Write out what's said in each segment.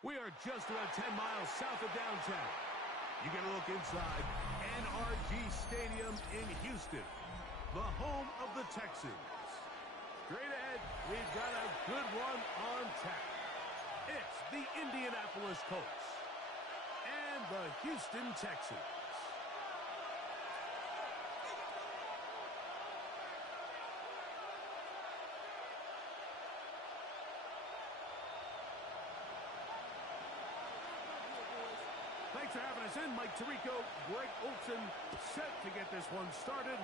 We are just about 10 miles south of downtown. You get a look inside NRG Stadium in Houston, the home of the Texans. Straight ahead, we've got a good one on tap. It's the Indianapolis Colts and the Houston Texans. Thanks for having us in. Mike Tirico, Greg Olson, set to get this one started.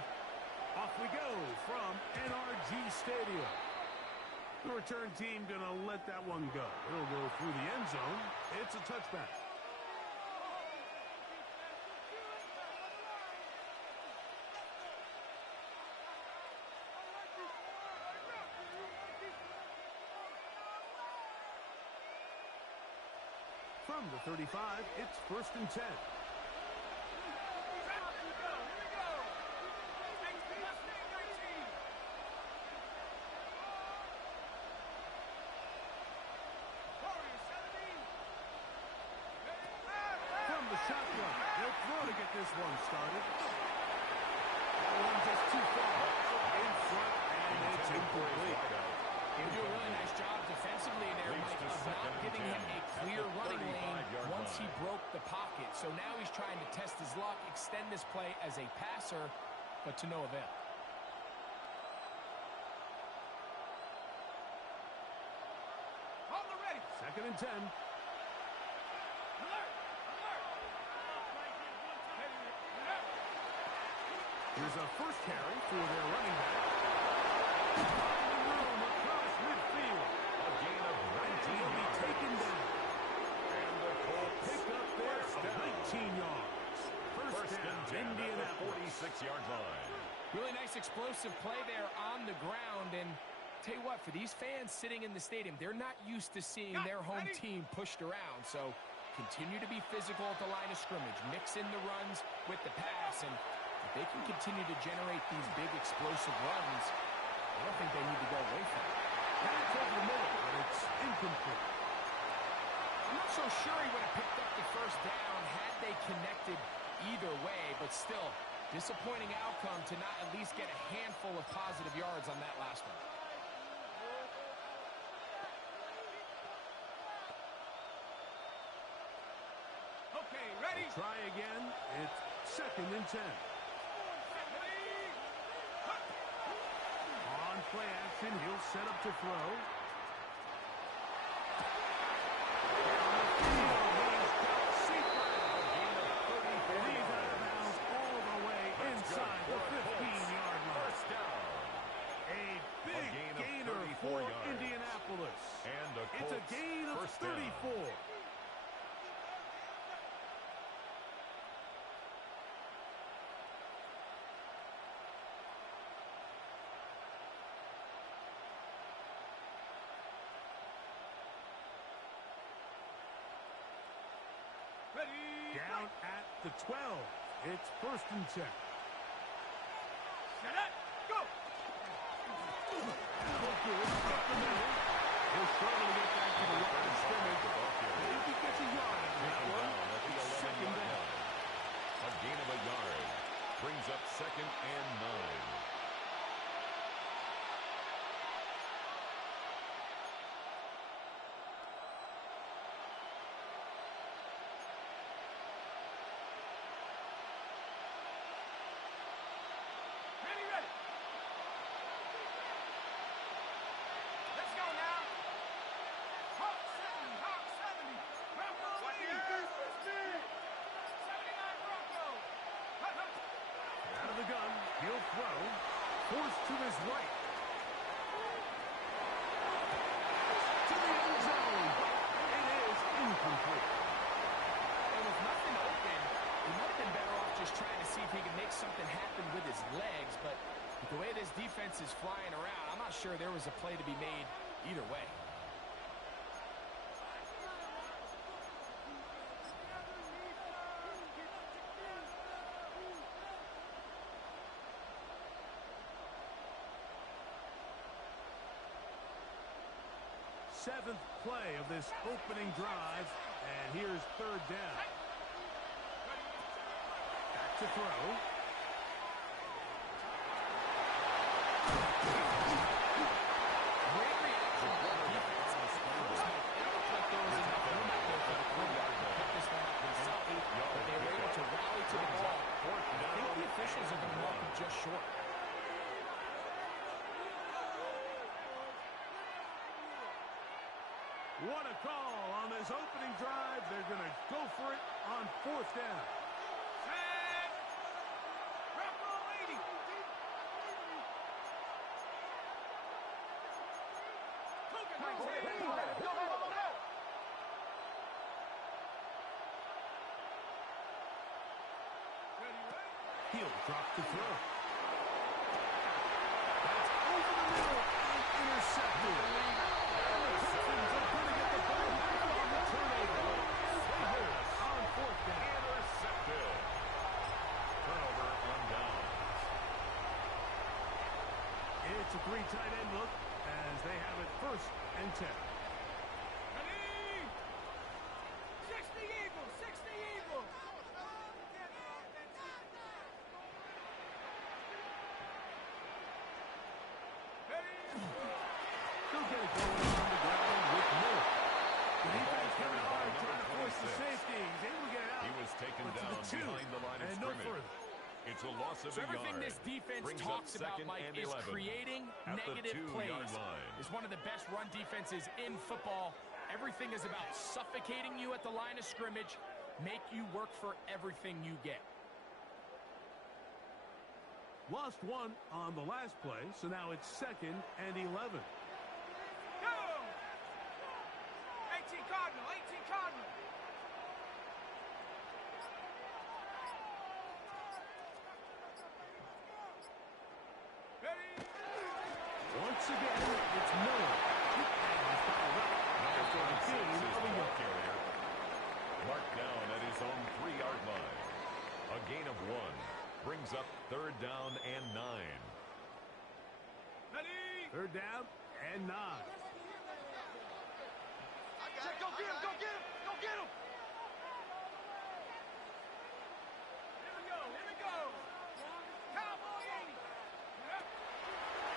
Off we go from NRG Stadium. The return team going to let that one go. It'll go through the end zone. It's a touchback. From the 35, it's 1st and 10. From the shotgun, they'll throw to get this one started. That one just too far in front, and it's incomplete. He did a really nice job defensively in there, Mike, of not giving him a clear running lane once he broke the pocket. So now he's trying to test his luck, extend this play as a passer, but to no avail. On the ready. 2nd and 10. Alert! Here's a first carry for their running back. Midfield. A gain of 19 will be taken down. And the Colts pick up there of 19 yards. First down, Indianapolis. 46-yard line. Really nice explosive play there on the ground. And tell you what, for these fans sitting in the stadium, they're not used to seeing their home team pushed around. So continue to be physical at the line of scrimmage. Mix in the runs with the pass. And if they can continue to generate these big explosive runs, I don't think they need to go away from it. Back over the middle, but it's incomplete. I'm not so sure he would have picked up the first down had they connected either way, but still, disappointing outcome to not at least get a handful of positive yards on that last one. Okay, ready? We'll try again. It's 2nd and 10. On play action, he'll set up to throw. He's out of bounds all the way inside the 15-yard line. A big gainer for Indianapolis. And it's a gain of 34. Down at the 12. It's 1st and 10. Set up. Go. He'll struggle to get back to the line of scrimmage. Maybe he gets a yard out of that one. It's 2nd down. A gain of a yard. Brings up 2nd and 9. He'll throw. Forced to his right. To the end zone. It is incomplete. And with nothing open, he might have been better off just trying to see if he can make something happen with his legs. But with the way this defense is flying around, I'm not sure there was a play to be made either way. 7th play of this opening drive, and here's 3rd down. Back to throw. Great reaction by the defense. It looked like there was enough room out there for the quarterback to pick this one up himself, but they were able to rally to the ball. I think the officials are going to mark him just short. What a call on this opening drive. They're going to go for it on 4th down. He'll drop the throw. That's over the middle and intercepted. The Texans are going to get the ball back on the turnover. They hold on 4th down. Intercepted. Turnover on down. It's a 3 tight end look as they have it 1st and 10. It's a loss of so a everything yard. this defense Brings talks up about, Mike, is 11. creating At negative the plays. 2-yard line. It's one of the best run defenses in football. Everything is about suffocating you at the line of scrimmage, make you work for everything you get. Lost 1 on the last play, so now it's 2nd and 11. Go! 18 Cardinal, 18 Cardinal. Once again, it's Miller. After a gain of a yard. Marked down at his own 3-yard line. A gain of 1 brings up 3rd down and 9. 3rd down and 9. Go get him, go get him, go get him. Here we go. Cowboy 80.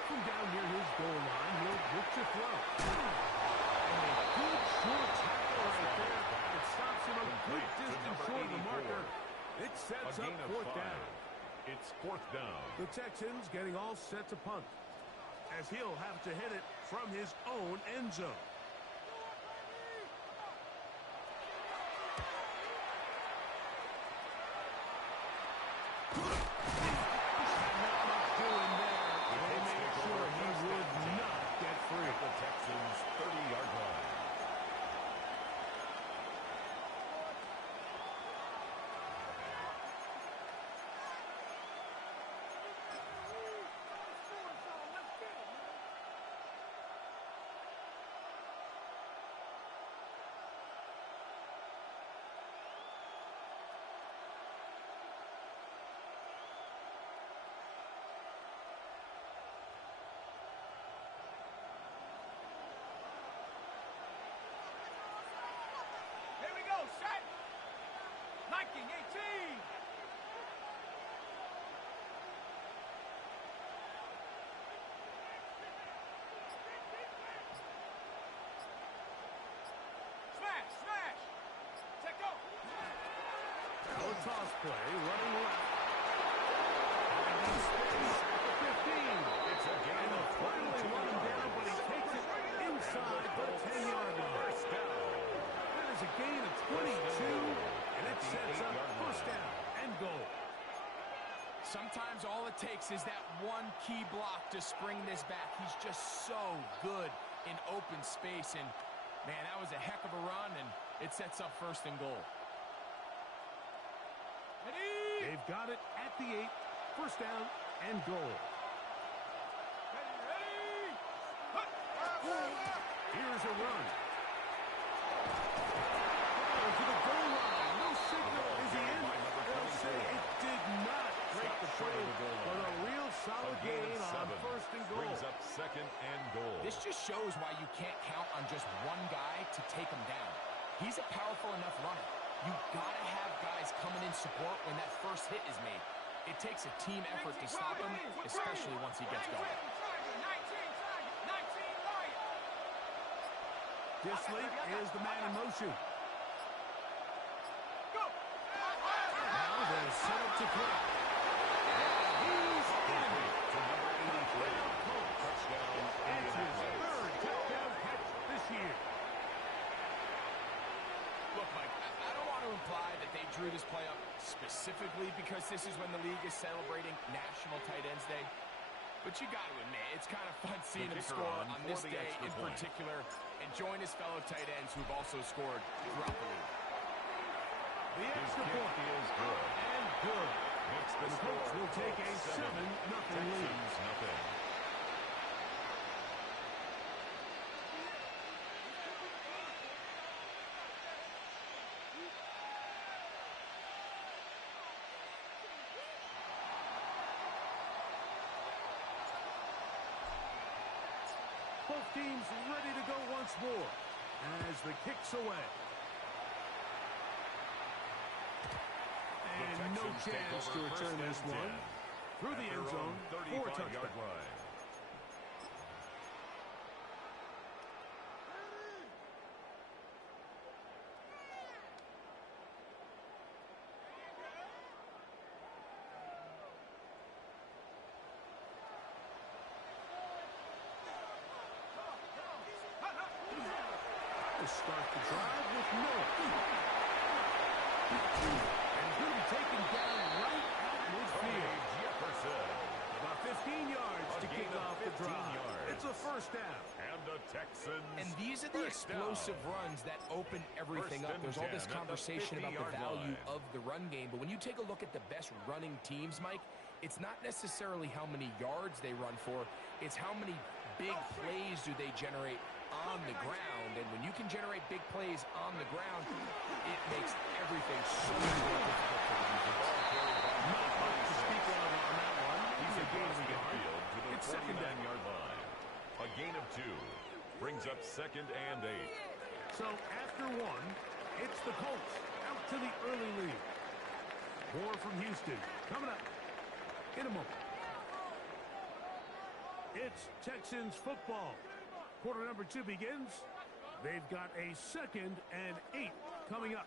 From down near his goal line, he'll look to throw. And a good short tackle right there. It stops him a good distance short of the marker. It sets up 4th down. It's 4th down. The Texans getting all set to punt, as he'll have to hit it from his own end zone. The Texans' 30-yard line. Here we go, set. Liking 18. Smash, smash. Take go. No toss play, running left. Finding space at the 15. It's a gain And of they'll finally run him down, but he takes it inside the 10-yard line. First down. That is a gain of 22, and it sets up 1st down and goal. Sometimes all it takes is that one key block to spring this back. He's just so good in open space, and man, that was a heck of a run, and it sets up 1st and goal. They've got it at the 8, 1st down and goal. Ready. Here's a run. To the goal line. No signal. Is he in? They'll say it did not break the play, but a real solid gain on 1st and goal. Brings up 2nd and goal. This just shows why you can't count on just one guy to take him down. He's a powerful enough runner. You've got to have guys coming in support when that first hit is made. It takes a team effort to stop him, especially once he gets going. Disley is the man in motion. Now they'll set up to throw. He's in. To number 83. Touchdown. It's his third touchdown catch this year. Look, Mike, I don't want to imply that they drew this play up specifically because this is when the league is celebrating National Tight Ends Day. But you got to admit, it's kind of fun seeing him score on this day in particular and join his fellow tight ends who've also scored throughout the league. The extra point is good. And good. The Colts will take a 7-0 lead. Both teams ready to go once more as the kick's away. And no chance to return this one. Through the end zone for a touchdown. Start the drive with Miller. And he's going to be taken down right at midfield. Jefferson. About 15 yards to kick off the drive. It's a first down. And the Texans. And these are the explosive runs that open everything up. There's all this conversation about the value of the run game, but when you take a look at the best running teams, Mike, it's not necessarily how many yards they run for, it's how many big plays do they generate on the ground. And when you can generate big plays on the ground, it makes everything so much more difficult for the defense. Not much to speak of on that one. He's a gain of yard. to the It's second down. 49-yard line. A gain of 2 brings up 2nd and 8. So after one, it's the Colts out to the early lead. More from Houston coming up in a moment. It's Texans football. Quarter number 2 begins. They've got a 2nd and 8 coming up.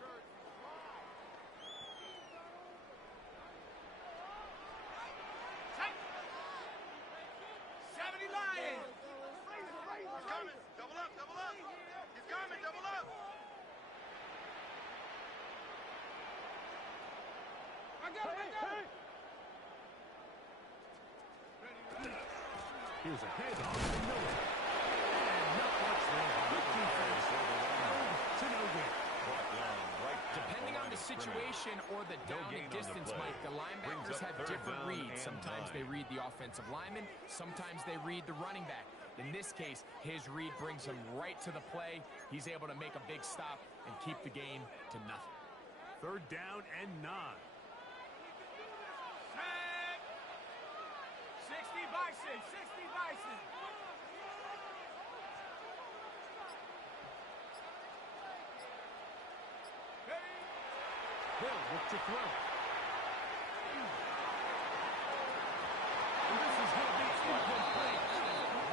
Here's a handoff to Miller. And not much there. Good defense. To no gain. Depending on the situation or the down and distance, Mike, the linebackers have different reads. Sometimes they read the offensive lineman. Sometimes they read the running back. In this case, his read brings him right to the play. He's able to make a big stop and keep the game to nothing. 3rd down and 9. 60 Bison, 60 Bison. Hill look to throw. And this is going to be incomplete.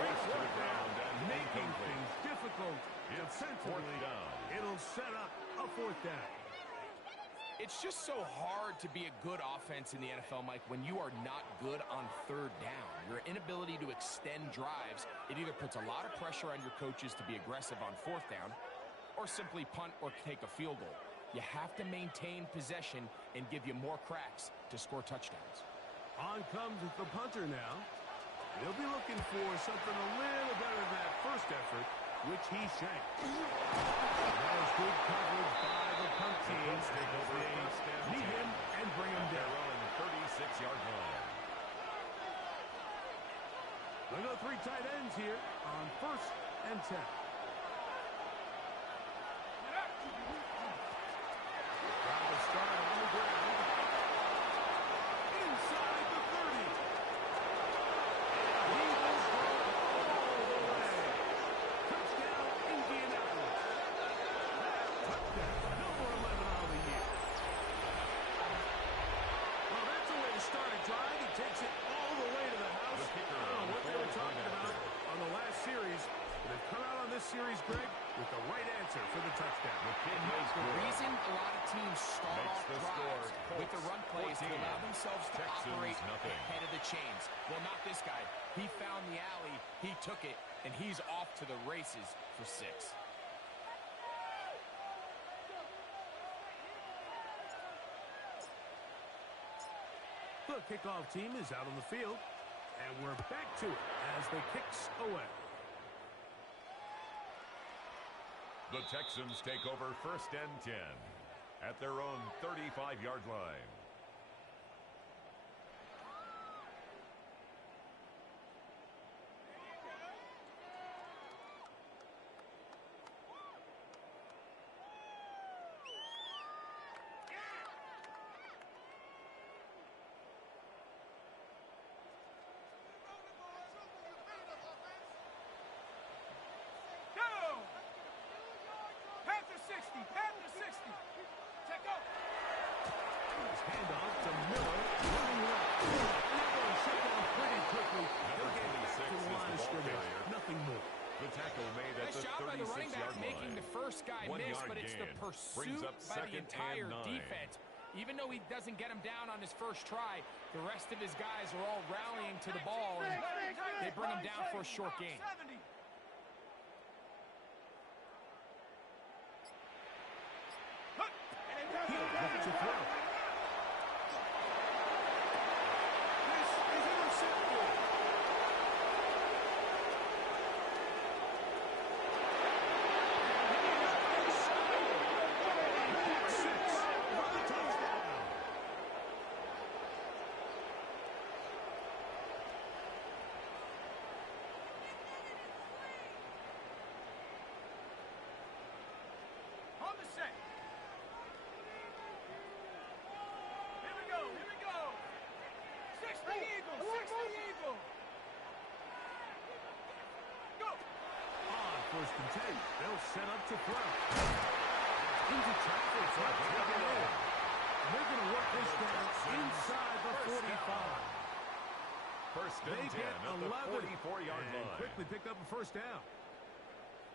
Great work there, making things difficult defensively. It'll set up a 4th down. It's just so hard to be a good offense in the NFL, Mike, when you are not good on 3rd down. Your inability to extend drives, it either puts a lot of pressure on your coaches to be aggressive on 4th down or simply punt or take a field goal. You have to maintain possession and give you more cracks to score touchdowns. On comes the punter now. He'll be looking for something a little better than that first effort, which he shanked. There's good coverage by the punt team as they meet him and bring him down. 36-yard line. They'll go 3 tight ends here on 1st and 10. Now the start on the ground. Inside the 30. He will go all the way. operate ahead of the chains. Well, not this guy. He found the alley, he took it, and he's off to the races for 6. The kickoff team is out on the field, and we're back to it as the kicks away. The Texans take over 1st and 10 at their own 35-yard line. Panther 60. Check out. Handoff to Miller, running left. And they're going to shut down pretty quickly. They'll get back to the line of scrimmage. Nothing more. The tackle made at nice the job by the running back 36-yard making line. the first guy 1 miss, yard but it's the gain. pursuit by the entire defense. Even though he doesn't get him down on his first try, the rest of his guys are all rallying to the ball, and they bring him down for a short gain. 70. He'll look to throw. This is intercepted. Pick 6 for the touchdown. On the set. Here we go. 60 Eagle. 60 Eagle. Go. On 1st and 10, they'll set up to throw. Into traffic, so take it in. They're going to work this down inside the 45. 1st They and 10 get at the 11 44-yard and line. quickly pick up a 1st down.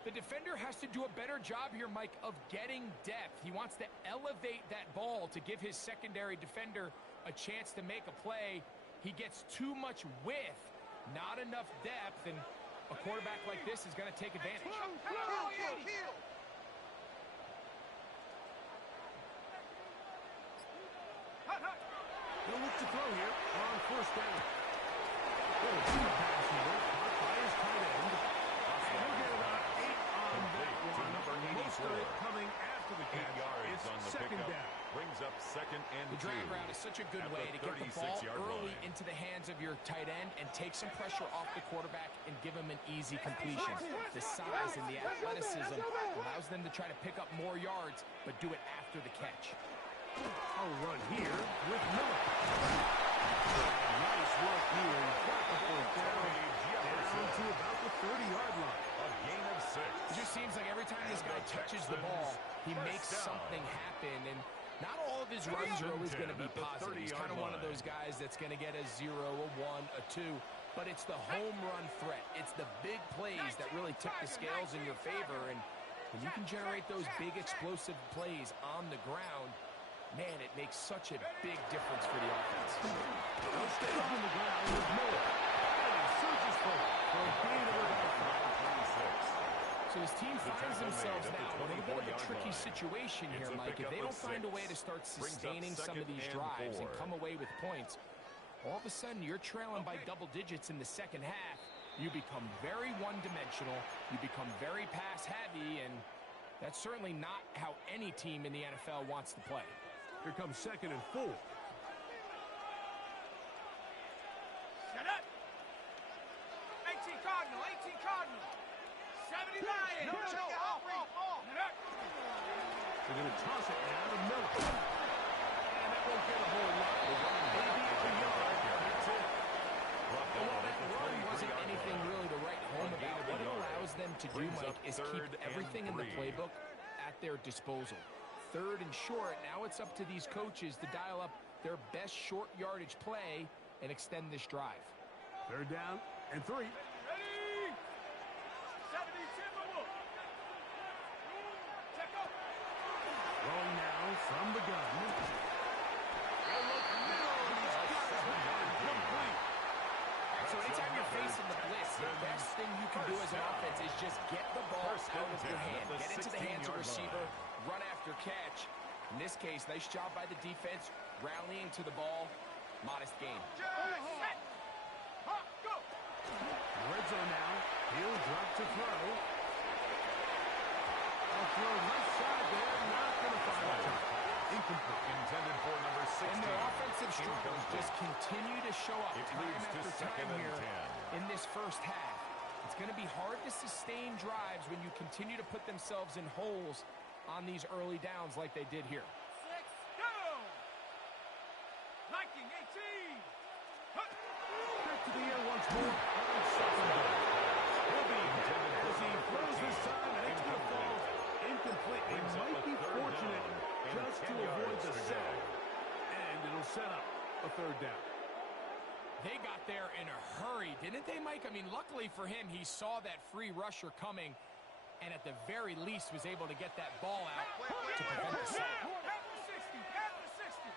The defender has to do a better job here, Mike, of getting depth. He wants to elevate that ball to give his secondary defender a chance to make a play. He gets too much width, not enough depth, and a quarterback like this is going to take advantage. He'll look to throw here on 1st down. Little deep pass here, caught by his tight end. And he'll get about 8 on that Complete to one. number Most of 84. it coming after the 8 catch. yards It's on the 2nd pickup. down. Brings up 2nd and The 2. drag route is such a good At way the to get the ball 36-yard early line. into the hands of your tight end and take some pressure off the quarterback and give him an easy completion. The size and the athleticism allows them to try to pick up more yards, but do it after the catch. A run here with Miller. Nice work here. Got the 4th down to about the 30-yard line. A gain of 6. It just seems like every time this guy touches the ball, he makes something happen, and not all of his runs are always going to be positive. He's kind of one of those guys that's going to get a 0, a 1, a 2, but it's the home run threat. It's the big plays that really tip the scales in your favor, and when you can generate those big explosive plays on the ground, man, it makes such a big difference for the offense. They'll stay on the ground with Miller. And searches for a gain of about 5. So his team finds tackle themselves made at now the in a little bit of a 24-yard tricky line. situation here, It's a Mike. If pickup they of don't find a 6. way to start Brings up sustaining some of 2nd these and drives 4. and come away with points, all of a sudden you're trailing by double digits in the second half. You become very one-dimensional. You become very pass-heavy, and that's certainly not how any team in the NFL wants to play. Here comes 2nd and 4. Shut up. 18 Cardinal. 70 Lions. No, check it out. They're going to toss it now to Miller. And that won't get a whole lot. Maybe a yard. That's it. And while that run wasn't anything really to write home about, what it allows them to do, Mike, is keep everything in the playbook at their disposal. 3rd and short, now it's up to these coaches to dial up their best short yardage play and extend this drive. 3rd down and 3. Ready? 70 Timberwolves. Check out. Throwing now from the gun. They'll look middle. He's got it. facing the blitz, the best thing you can do as an offense is just get the ball out of your hand. Get into the hands of receiver, run after catch. In this case, nice job by the defense, rallying to the ball. Modest gain. Set. Go. Red zone now. He'll drop to throw. A throw left side there. Not going to find it. Incomplete. Intended for number 16. And their offensive struggles just continue to show up It time leads to after second time and here 10. in this first half. It's going to be hard to sustain drives when you continue to put themselves in holes on these early downs like they did here. 6. Go. Liking 18. Back to the air once more. On second down. He'll be as he throws this time, and it's going to fall incomplete. It might be fortunate just to avoid the sack. And it'll set up a third down. They got there in a hurry, didn't they, Mike? I mean, luckily for him, he saw that free rusher coming and at the very least was able to get that ball out to prevent the sack. After 60. After 60.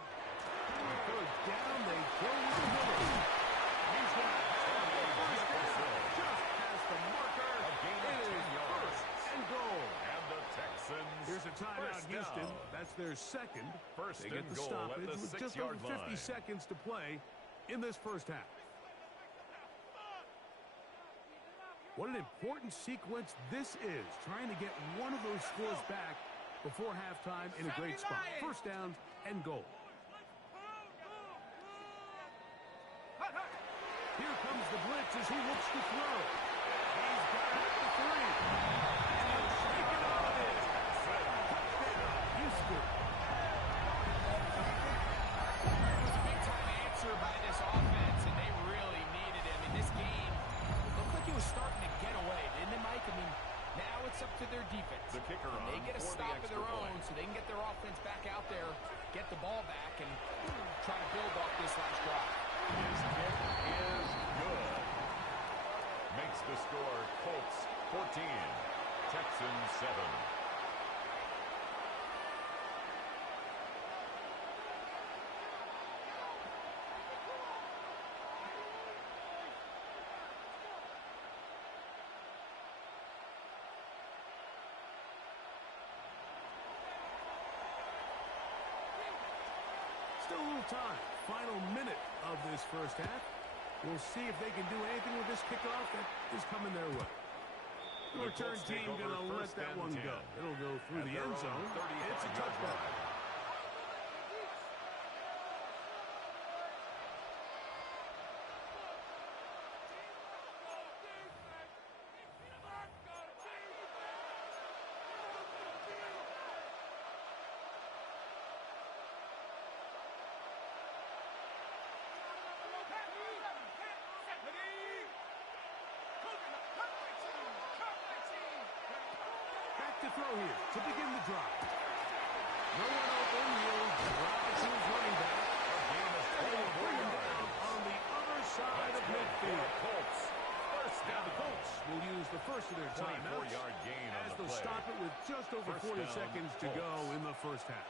Third down, they go with the middle. He's going to have the first down. Just past the marker. A gain of 10 yards. And goal. And the Texans. Here's a timeout, first Houston. down. That's their second. First They get and the goal at stoppage the with just 6-yard over 50 line. seconds to play in this first half. What an important sequence this is, trying to get one of those scores back before halftime in a great spot. First down and goal. Here comes the blitz as he looks to throw. He's got it at the 3. And he'll shake it on in. Touchdown, Houston. It was a big-time answer by this offense, and they really needed him. In this game, it looked like it was starting to get away, didn't it, Mike? I mean, now it's up to their defense. The kicker And they on get a for the stop of extra their own point. so they can get their offense back out there, get the ball back, and try to build off this last drive. His kick is good. Makes the score Colts 14, Texans 7. Still a little time. Final minute of this first half. We'll see if they can do anything with this kickoff that is coming their way. The The return Colts take team going to over let first that and one 10. go. It'll go through At the their end own zone. It's a 35-yard touchdown. line. Back to throw here to begin the drive. No one open. He'll drop it to his running back. A gain of They will 24 bring him yards. down on the other side of midfield. Colts. First Now down. the Colts will use the first of their timeouts 24-yard gain on as the they'll play. stop it with just over First 40 down, seconds to go Colts. in the first half.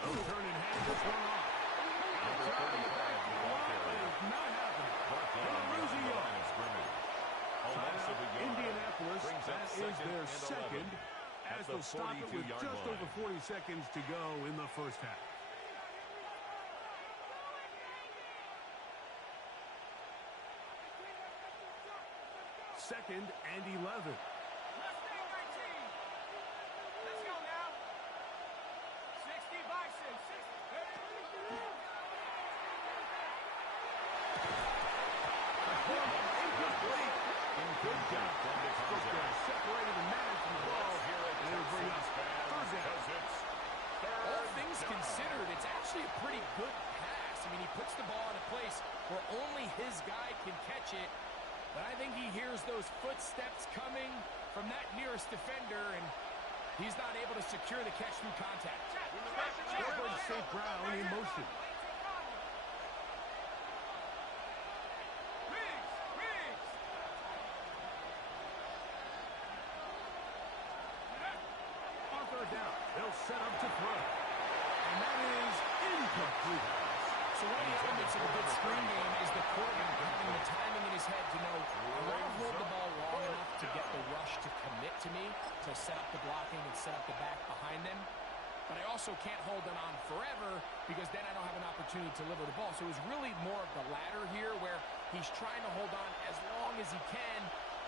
They'll turn and hand this one off. Outside the back, is not happening. They'll lose a yard. Timeout, Indianapolis. That is their second, as they'll stop it with just over 40 seconds to go in the first half. Second and 11. Let's go now. 60 Bison. 60. Incomplete. Good job. Separated the man from the ball. And it'll bring up third down. All things considered, it's actually a pretty good pass. I mean, he puts the ball in a place where only his guy can catch it, But I think he hears those footsteps coming from that nearest defender, and he's not able to secure the catch through contact. St. Brown in motion. On third down, they'll set up to throw. And that is incomplete. So one of the elements of a good screen game is the quarterback having the timing in his head to know, I want to hold the ball long enough to get the rush to commit to me, to set up the blocking and set up the back behind them. But I also can't hold it on forever because then I don't have an opportunity to deliver the ball. So it was really more of the latter here where he's trying to hold on as long as he can.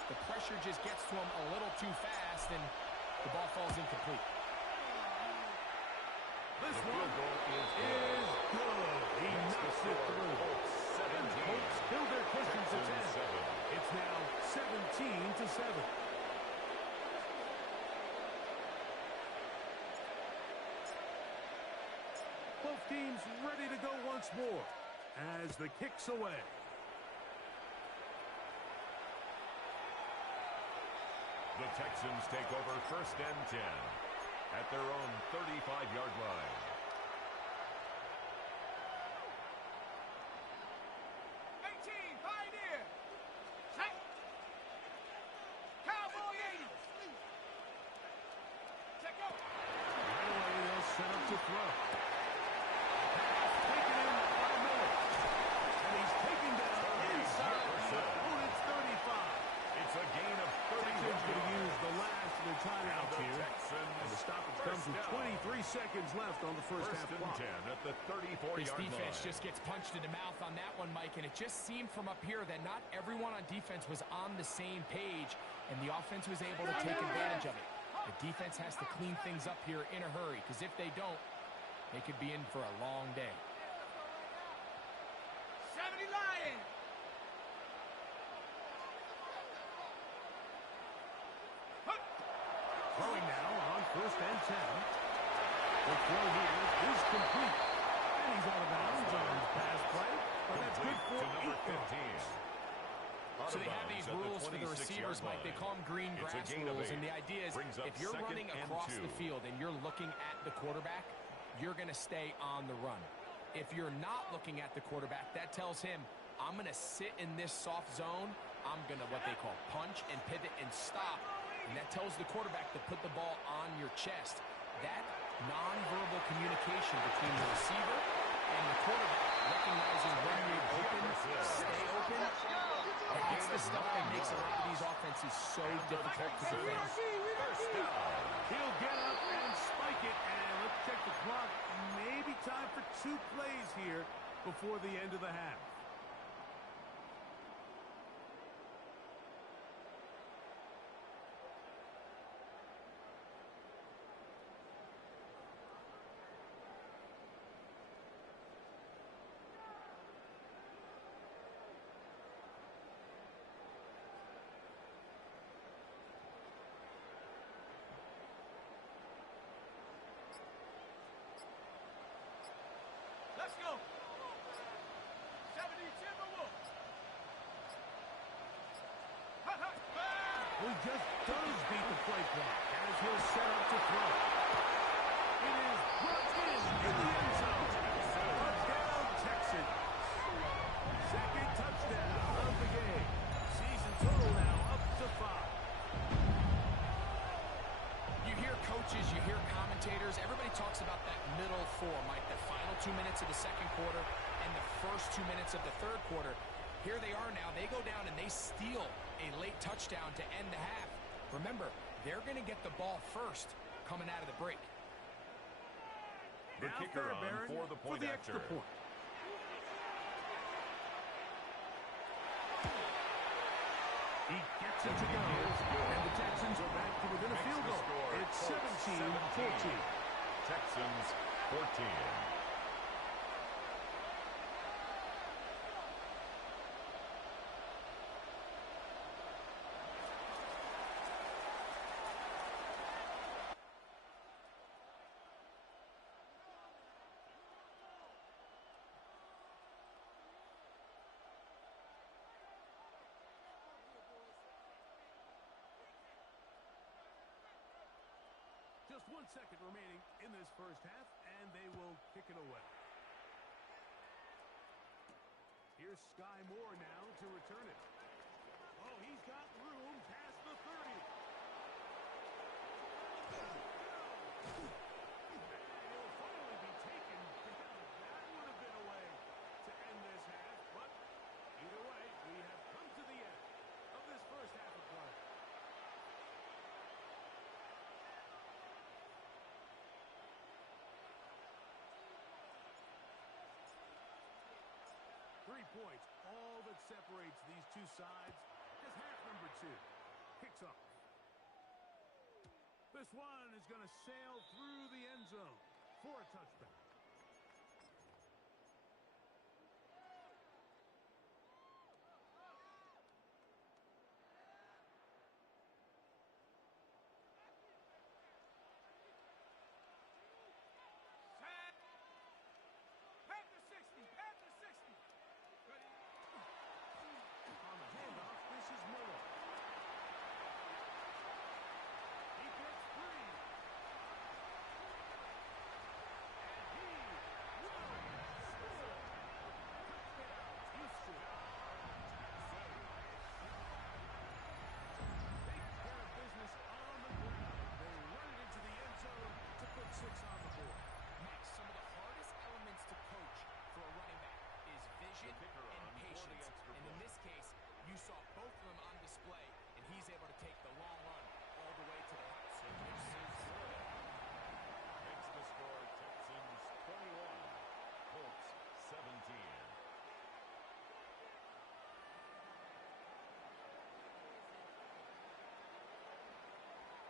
The pressure just gets to him a little too fast, and the ball falls incomplete. This one is good. He knocks it through. And Colts build their cushion to 10. It's now 17-7. Both teams ready to go once more as the kick's away. The Texans take over 1st and 10 at their own 35-yard line. Set up to throw. Taken in by Miller. And he's taken down inside the opponent's 35. It's a gain of 30. Texans going to use the last of their timeouts here. And the stoppage comes with 23 seconds left on the first half clock. 10 at the 34-yard line. This defense just gets punched in the mouth on that one, Mike, and it just seemed from up here that not everyone on defense was on the same page, and the offense was able to take advantage of it. The defense has to clean things up here in a hurry, because if they don't, they could be in for a long day. 70 Lions! Throwing now on 1st and 10. The throw here is complete. And he's out of bounds on his pass play. But that's good for number 15. So they have these rules for the receivers, Mike. They call them green grass rules, and the idea is if you're running across the field and you're looking at the quarterback, you're going to stay on the run. If you're not looking at the quarterback, that tells him, I'm going to sit in this soft zone. I'm going to what they call punch and pivot and stop, and that tells the quarterback to put the ball on your chest. That nonverbal communication between the receiver and the quarterback, recognizing when you're open, stay open, that's the stuff that makes a lot of these offenses so difficult to defend. He'll get up and spike it, and let's check the clock. Maybe time for 2 plays here before the end of the half. Let's go. 70 Timberwolves. He just does beat the play clock as he'll set up to throw. It is brought in the end zone. Touchdown, Texans. Second touchdown of the game. Season total now up to 5. You hear coaches, you hear commentators, everybody talks about that middle 4, Mike, the final 2 minutes of the second quarter and the first 2 minutes of the third quarter. Here they are now. They go down and they steal a late touchdown to end the half. Remember, they're going to get the ball first coming out of the break. The kicker on for the point after. Extra point. He gets it to go, and the Texans are back to within a field goal. It's 17-14. Texans 14. 1 second remaining in this first half, and they will kick it away. Here's Sky Moore now to return it. Oh, he's got room past the 30. And he'll finally be taken. That would have been a way to end this half, but either way, we have come to the end of this first half of play. Points, all that separates these two sides as half number 2 kicks off. This one is going to sail through the end zone for a touchback. On the handoff, this is Miller. He gets free. And he will score. Touchdown, Houston. Taking care of business on the ground. They run it into the end zone to put 6 on the board. Mike, some of the hardest elements to coach for a running back is vision and patience. And in this case, you saw both of them on display, and he's able to take the long run all the way to the house. So this is makes the score Texans 21, Colts 17.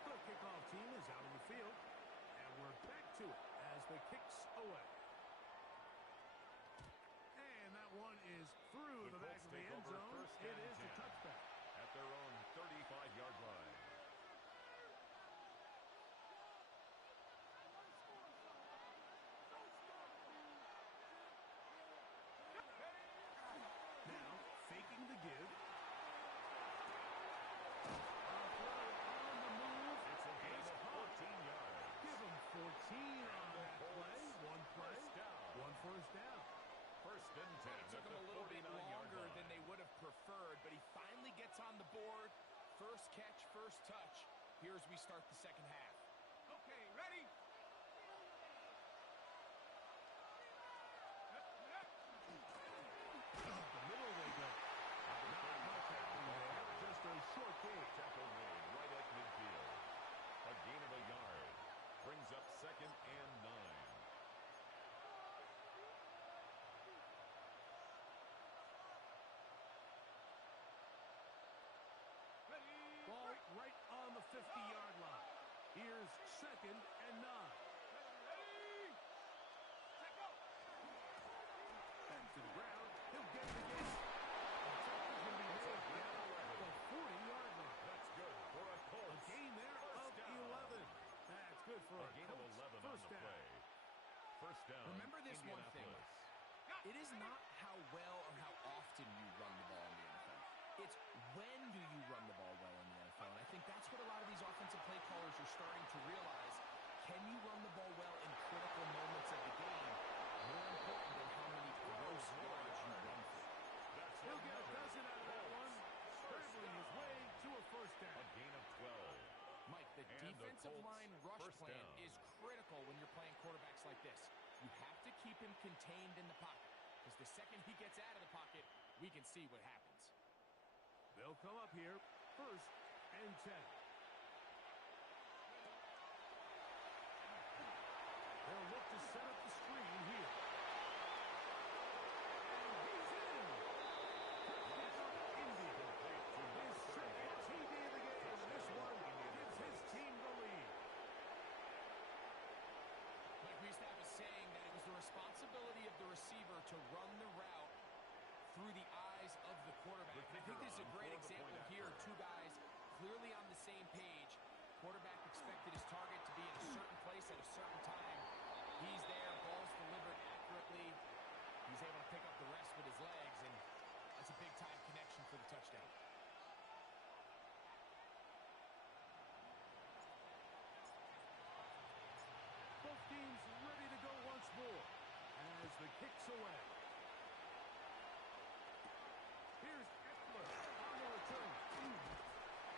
The kickoff team is out on the field, and we're back to it as the kicks away. And that one is through the back of the end zone. It is a touchback. At their own 35-yard line. Now, faking the give. A throw on the move. It's a gain of 14 yards. Give him 14 on that play. One play, one first down. First and 10. It took him a little bit longer than they would have preferred, but he finally gets on the board. First catch, first touch. Here as we start the second half. Okay, ready? The middle they go. Not much happening there. Just a short gain. Tackle made right at midfield. A gain of a yard. Brings up 2nd and 9. Ball right on the 50-yard line. Here's 2nd and 9. Back to the ground. He'll get it again. The 40-yard line. That's good for a Colts. A gain there of 11. That's good for a gain of Colts 11 first on the down. play. First down. Remember this one thing. Indianapolis. It is not how well or how often you run the ball in the NFL. It's when do you run the ball well in the NFL. And I think that's what a lot of these offensive play callers are starting to realize. Can you run the ball well in critical moments of the game? More important than how many gross yards you run for. He'll get a dozen out of that one. Scrambling his way to a first A down. gain of 12. Mike, the And the defensive Colts line rush first plan down. is critical when you're playing quarterbacks like this. You have to keep him contained in the pocket, because the second he gets out of the pocket, we can see what happens. They'll come up here, 1st and 10. They'll look to set up the screen here. And he's in. Touchdown, Indy. His second TD of the game. This one gives his team the lead. Like we used to have a saying that it was the responsibility of the receiver to run the route through the eyes of the quarterback. And I think this is a great example here. Two guys clearly on the same page. Quarterback expected his target to be in a certain place at a certain time. He's there, ball's delivered accurately. He's able to pick up the rest with his legs, and that's a big-time connection for the touchdown. kicks away. Here's Eckler on the return.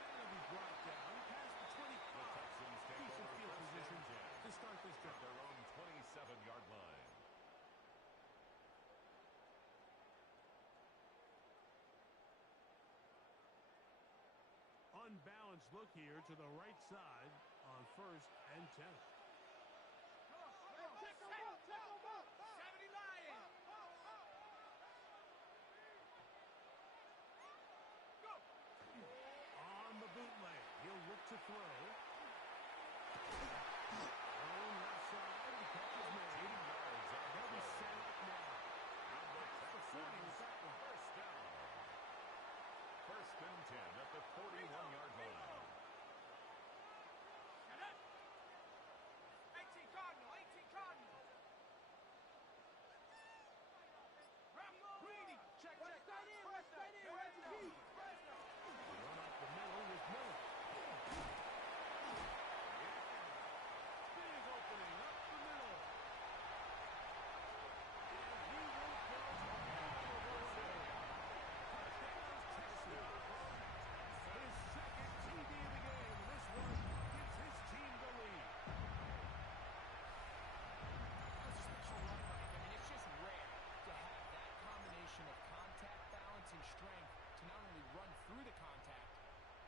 That'll be brought down past the 25. The Texans take Decent over field first position and 10 to start this at drive. their own 27-yard line. Unbalanced look here to the right side on 1st and 10. Check him up. 70 Lion. Go. On the bootleg, he'll look to throw. Thrown left side, the catch is made. 18 yards on the They'll be play. set up now. And the The 40 with that one. First down. First and 10 at the 41-yard line. Get it. 18 Cardinal. 18 Cardinal. Rambo. Greedy. Check. What's that in? What's that in? Where's the key? Run up the middle with Miller. Big opening up the middle. And he will go all the way. Touchdown, Texans. His second TD of the game. This one gives his team the lead. That was a special run, Mike. I mean, it's just rare to have that combination of contact, balance, and strength to not only run through the contact,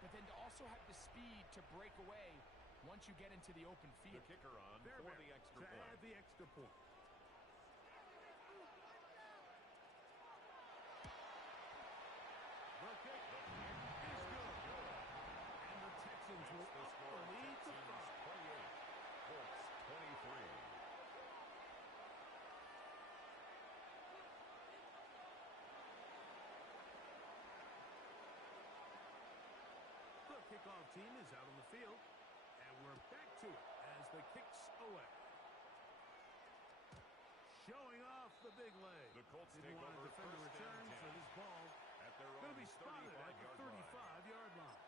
but then to also have the speed to break away once you get into the open The field. kicker on for Fairbairn the extra to point. add the extra point. The kick is good. And the Texans will It's the up score. the lead to Texans 5. 28. Colts 23. The kickoff team is out on the field, and we're back to it as the kick's away. Showing off the big leg. The Colts Didn't take want to over defend the first return, and 10 so this ball at their going own to be spotted at the 35-yard line. 35-yard line.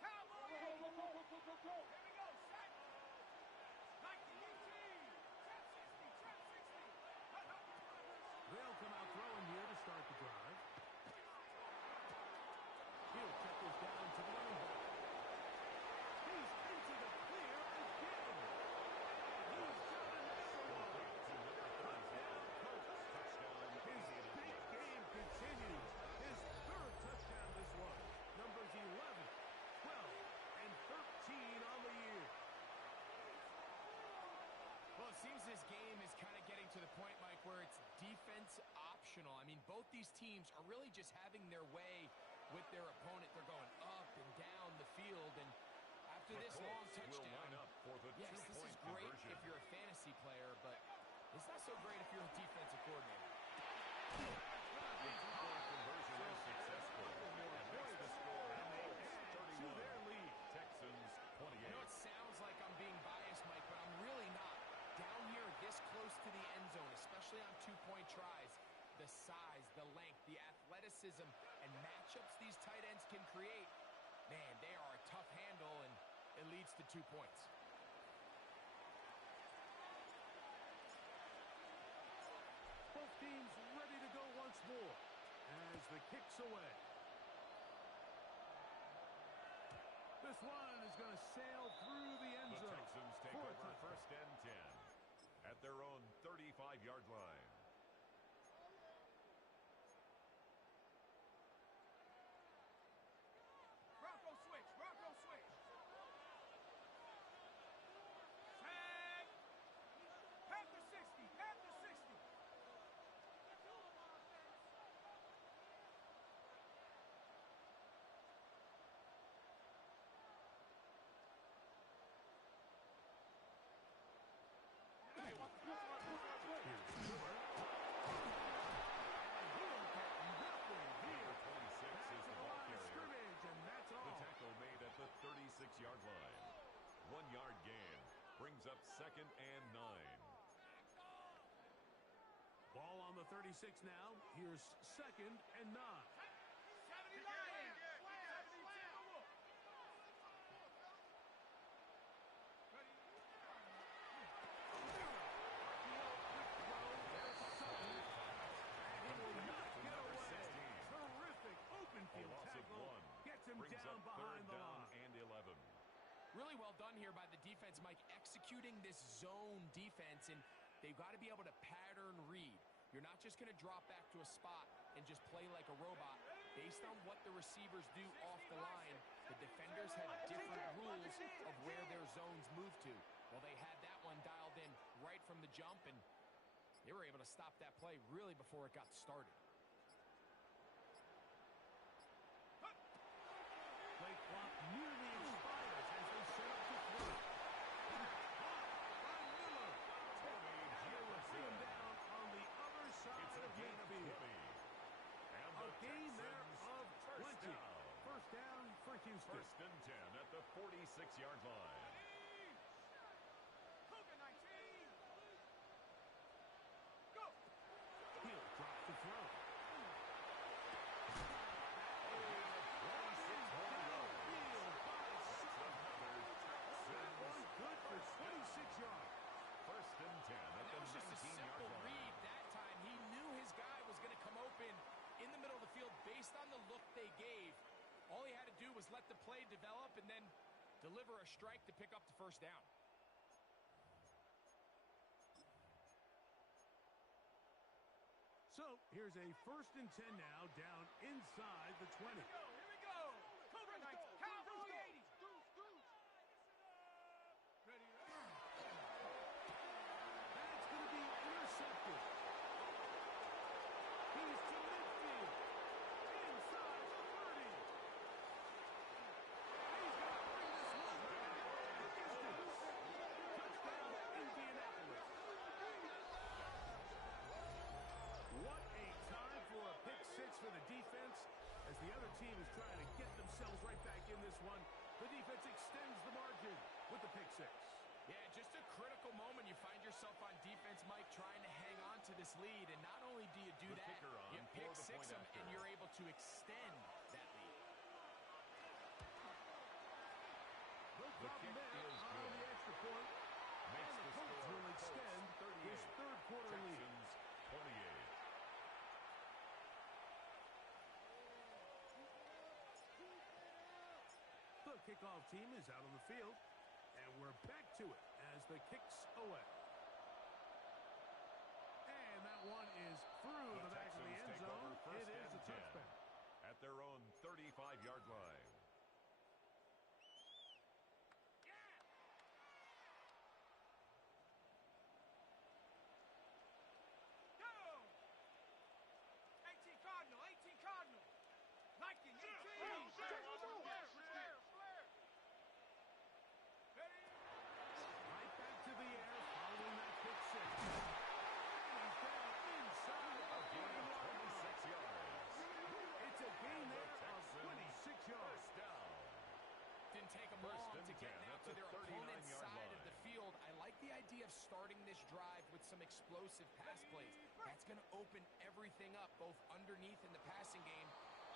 Cowboy. Here we go. Set. 1918. Trap 60. Trap 60. They'll come out throwing here to start the drive. He'll check this down to the running back. He's into the clear again. He's got another one. Touchdown, Colts. Touchdown. His big game continues. His third touchdown this one. Numbers 11, 12, and 13 on the year. Well, it seems this game is kind of getting to the point, Mike, where it's defense optional. I mean, both these teams are really just having their way with their opponent. They're going up and down the field, and after The this Colts long will touchdown, line up for the yes, this two-point is great conversion. if you're a fantasy player, but it's not so great if you're a defensive coordinator. The two-point conversion is successful. And makes the score Colts To 31. their lead. Texans 28. I know it sounds like I'm being biased, Mike, but I'm really not. Down here this close to the end zone, especially on two-point tries, the size, the length, the athleticism, and matchups these tight ends can create, man, they are a tough handle, and it leads to 2 points. Both teams ready to go once more as the kick's away. This one is going to sail through the end The zone. Texans take for a over touchdown. first and 10 at their own 35-yard line. Bronco switch. Bronco switch. Tag. Panther 60. Panther 60. The tackle made at the 36-yard line. 1 yard gain brings up second and 9. Ball on the 36 now. Here's second and 9. 70 Lion. 70 Really well done here by the defense, Mike, executing this zone defense, and they've got to be able to pattern read. You're not just going to drop back to a spot and just play like a robot. Based on what the receivers do off the line, the defenders have different rules of where their zones move to. Well, they had that one dialed in right from the jump, and they were able to stop that play really before it got started. Play clock nearly expires as they set up to throw. By Miller. And they will bring him down on the other side of midfield. A gain there of 20. First down for Houston. First and 10 at the 46-yard line. Go! He'll drop the throw. Good for 26 yards. First and 10 at That the was just a 19-yard simple line. read that time. He knew his guy was going to come open in the middle of the field based on the look they gave. All he had to do was let the play develop and then deliver a strike to pick up the first down. So here's a first and 10 now down inside the 20. Here we go! Cobra Knights, Cowboy 80! Ready, That's going to be intercepted. He's to midfield. Inside the 30. He's got to bring this one back the distance. Touchdown, Indianapolis. What a time for a pick six for the defense. As the other team is trying to get themselves right back in this one, the defense extends the margin with the pick six. Yeah, just a critical moment. You find yourself on defense, Mike, trying to hang on to this lead. And not only do you do The that, kicker on you for pick the six point them, after. and you're able to extend that lead. No The problem kick there is on good. the extra point. Makes And the the Colts score will extend Colts this 38. third quarter lead. Texans 28. The kickoff team is out on the field, and we're back to it as the kicks away. And that one is through the back of the end Texans take zone. over first It is and a 10 touchback. at their own 35-yard line. Go! 18 Cardinal, 18 Cardinal! Liking, 18! Ready? Right back to the air following that kick six. And he's down inside the A gain of 40-yard 26 yards. It's a gain And the there of Texans 26 yards. first down. Didn't take them First long and to get 10 now at to the their opponent's 39-yard side of line. the field. I like the idea of starting this drive with some explosive pass plays. That's going to open everything up, both underneath in the passing game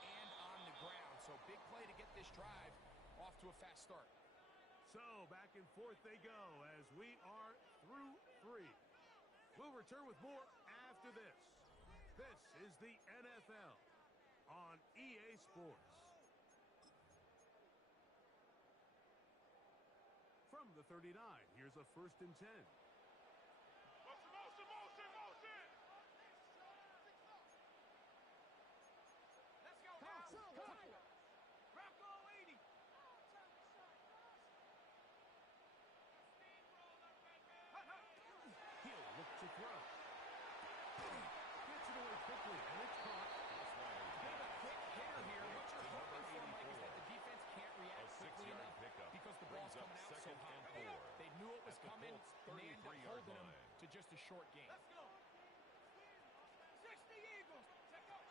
and on the ground. So big play to get this drive off to a fast start. So back and forth they go as we are through three. We'll return with more after this. This is the NFL on EA Sports. From the 39, here's a first and 10. Motion! Let's go now! Rocco 80! He'll look to throw. Gets it away quickly, and it's caught. This one is Bit of a quick hitter here. What you're to number hoping for, Mike, is 84. that the defense can't react A quickly 6-yard enough pickup because the brings ball's up coming out so second high. and 4 They knew it was at the coming, Colts' and they ended up 33-yard holding him line. to just a short gain. Let's go! 60 Eagles! Check out!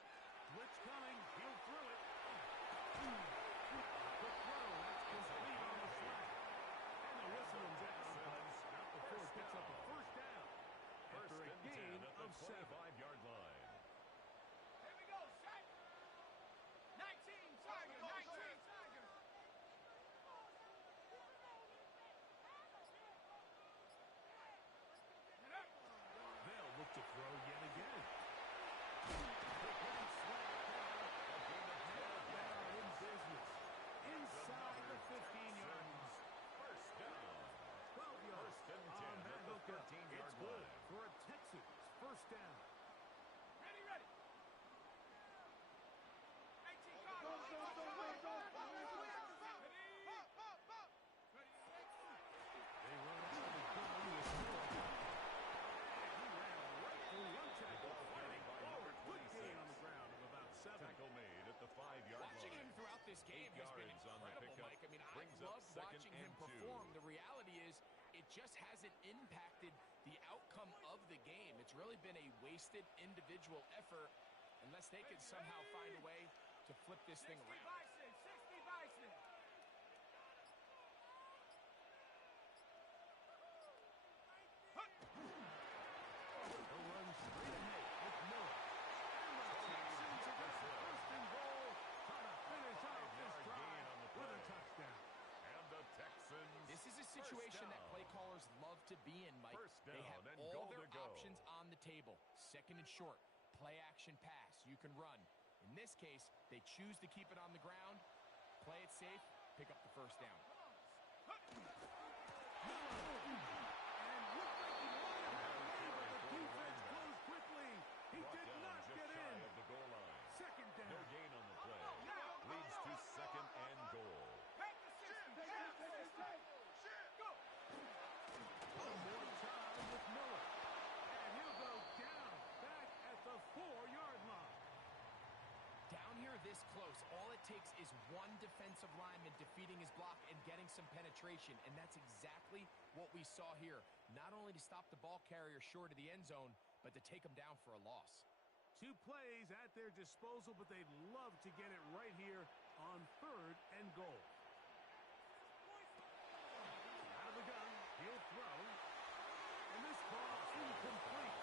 Blitz coming. He'll throw it. Quick throw. That's complete on the flat. And they whistle him down, but not before it picks up a first down. First After a and 10 gain at the of 7. 25-yard line. Here we go, set! 19 Tiger! 19 Tiger! They'll look to throw yet again. A gain of hasn't impacted the outcome of the game. It's really been a wasted individual effort unless they can somehow find a way to flip this thing around. 60 Bison. He'll run straight ahead with Miller. And the Texans are going to first and goal. Trying to finish off this drive with a touchdown. And the Texans. This is a situation that play callers love to be in, Mike. They have all their options on the table. Second and short, play action pass. You can run. In this case, they choose to keep it on the ground, play it safe, pick up the first down. And looked like he might have had a lead, but the defense closed quickly. He did not get in. The goal line. Second down. No gain on the play. Leads to second and goal. One more time with Miller. And he'll go down back at the 4-yard line. Down here this close, all it takes is one defensive lineman defeating his block and getting some penetration, and that's exactly what we saw here. Not only to stop the ball carrier short of the end zone, but to take him down for a loss. 2 plays at their disposal, but they'd love to get it right here on third and goal. Out of the gun, he'll throw. And this ball incomplete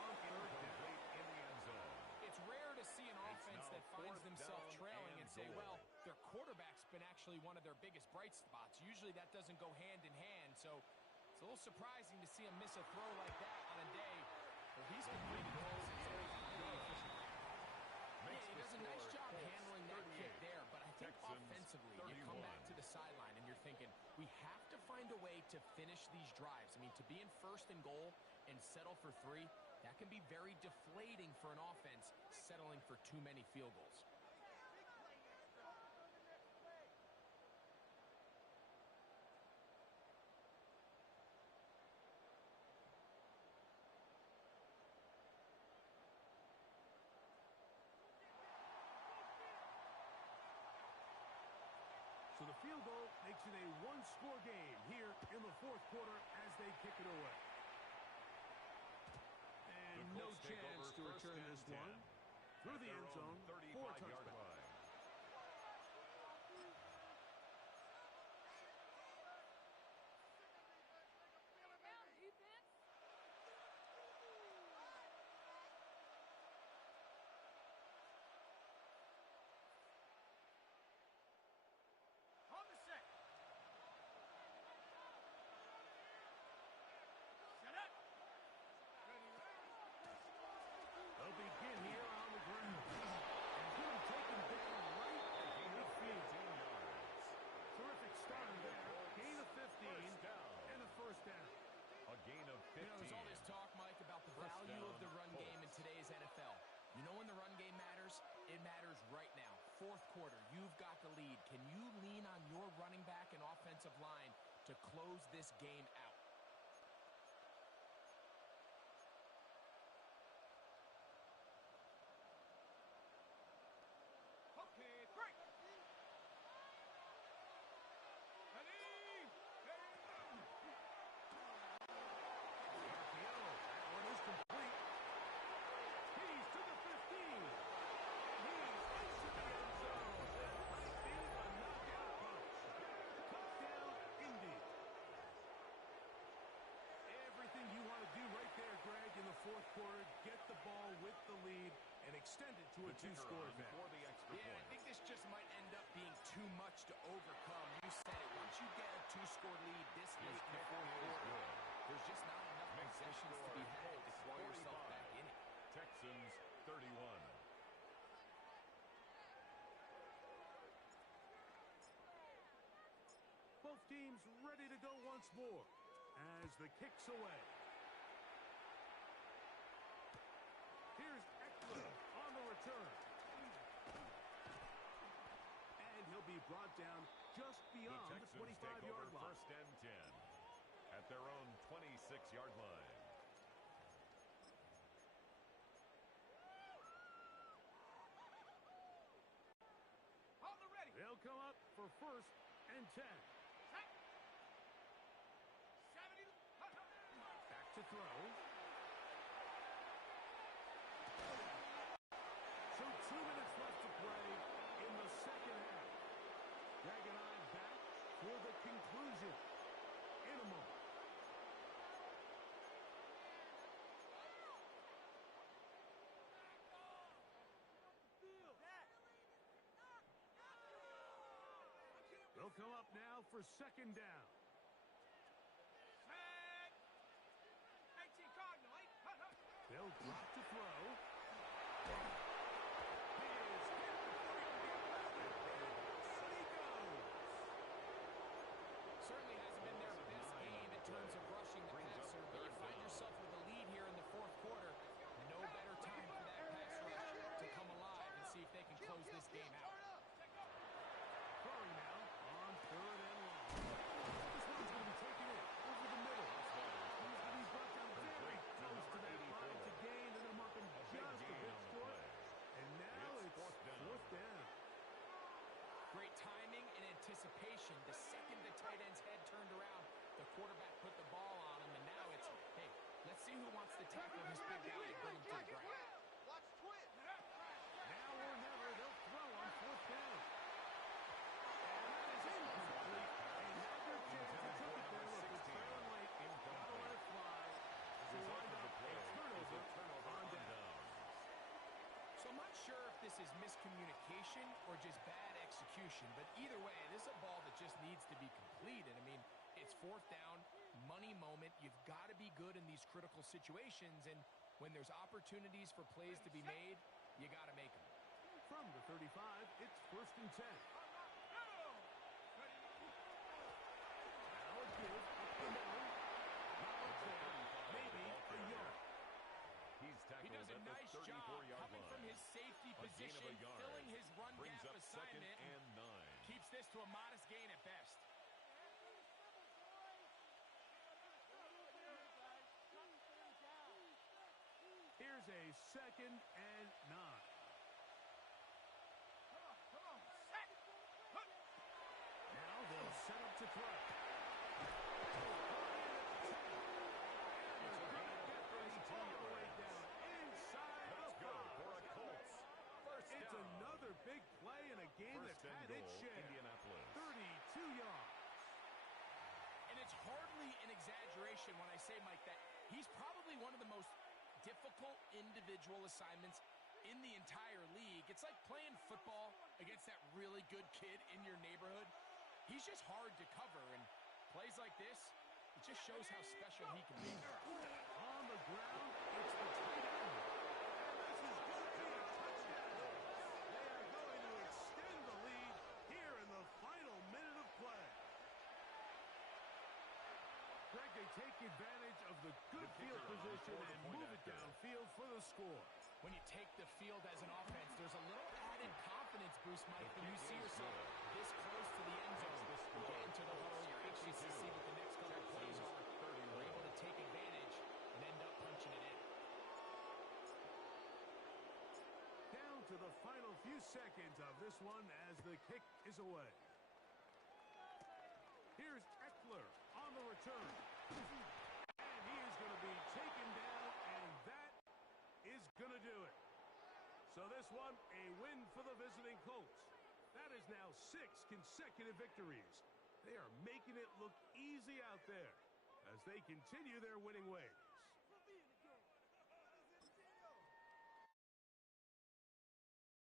on third down. In the end zone. It's rare to see an offense that finds themselves trailing and say, well, their quarterback's been actually one of their biggest bright spots. Usually that doesn't go hand in hand, so it's a little surprising to see him miss a throw like that on a day where he's completed passes really efficiently. Yeah, he does a nice job handling that kick there, but I think offensively, you come back to the sideline and you're thinking, we have to find a way to finish these drives. I mean, to be in first and goal and settle for 3, that can be very deflating for an offense settling for too many field goals. So the field goal makes it a 1-score game here in the fourth quarter as they kick it away. And no chance to return this one. Through the end zone, 4 touchdowns. On the set. Set up. They'll begin here on the ground. And he'll take him down right at midfield. Terrific start there. Gain of 15 and a first down. A gain of 15. You know, there's all this talk, Mike, about the value of the run game in today's NFL. You know when the run game matters? It matters right now. Fourth quarter, you've got the lead. Can you lean on your running back and offensive line to close this game out? Okay, break. Ready? That one is complete. He's to the 15. He's into the end zone. That might be a knockout punch. Touchdown, Indy. Everything you want to do right there, Greg, in the fourth quarter. Get the ball with the lead and extend it to a 2-score advantage. Yeah, I think this just might end up being too much to overcome. You said it. Once you get a 2-score lead this late in the fourth quarter, there's just not enough possessions to be had to claw yourself back in it. Texans 31. Both teams ready to go once more as the kick's away. Here's Eckler on the return. And he'll be brought down just beyond the 25-yard line. First and 10 at their own 26-yard line. Hold the ready. They'll come up for first and 10. 70. throw. So 2 minutes left to play in the second half. Greg and I back for the conclusion in a moment. They'll come up now for second down. They'll drop to throw. He is hit before he can get back. And he goes. Certainly hasn't been their best game in terms of rushing the passer, but you find yourself with a lead here in the fourth quarter. No better time for that pass rush to come alive and see if they can close this game out. Throwing now on third and long. This one's going to be taken in over the middle. He's going to be brought down very close to that line to gain. They're going to mark him just a bit short. And now it's fourth down. Great timing and anticipation. The second the tight end's head turned around, the quarterback put the ball on him, and now it's, hey, let's see who wants to tackle this big guy and bring him to the ground. Watch twist. Now or never, they'll throw on fourth down. And that is incomplete. Another chance to took it there with the trailing late. Gotta let it fly. As they wind up a turnover on down. So I'm not sure if this is miscommunication or just bad execution, but either way, this is a ball that just needs to be completed. I mean, it's fourth down, money moment. You've got to be good in these critical situations, and when there's opportunities for plays to be made, you got to make them. From the 35, it's first and 10. Now a give up the middle. Now it's there. Maybe a yard. He's He tackled does a at the nice job 34-yard coming from line. his safety A gain of position, a yard. filling his run Brings gap up second assignment, and 9. keeps this to a modest gain at best. Here's a second and 9. Now they'll set up to throw. It's another big play in a game that's had its share. 32 yards. And it's hardly an exaggeration when I say, Mike, that he's probably one of the most difficult individual assignments in the entire league. It's like playing football against that really good kid in your neighborhood. He's just hard to cover, and plays like this, it just shows how special he can be. On the ground, it's the tight end. And this is going to be a touchdown. They are going to extend the lead here in the final minute of play. Greg, they take advantage of the good field position and move it downfield for the score. When you take the field as an offense, there's a little added confidence boost, Mike, when you see yourself this close to the end zone. You get into the huddle, you're anxious to see what the next couple of plays are. You're able to take advantage and end up punching it in. Down to the final few seconds of this one as the kick is away. Here's Eckler on the return. And he is going to be taken down, and that is going to do it. So this one, a win for the visiting Colts. That is now 6 consecutive victories. They are making it look easy out there as they continue their winning ways.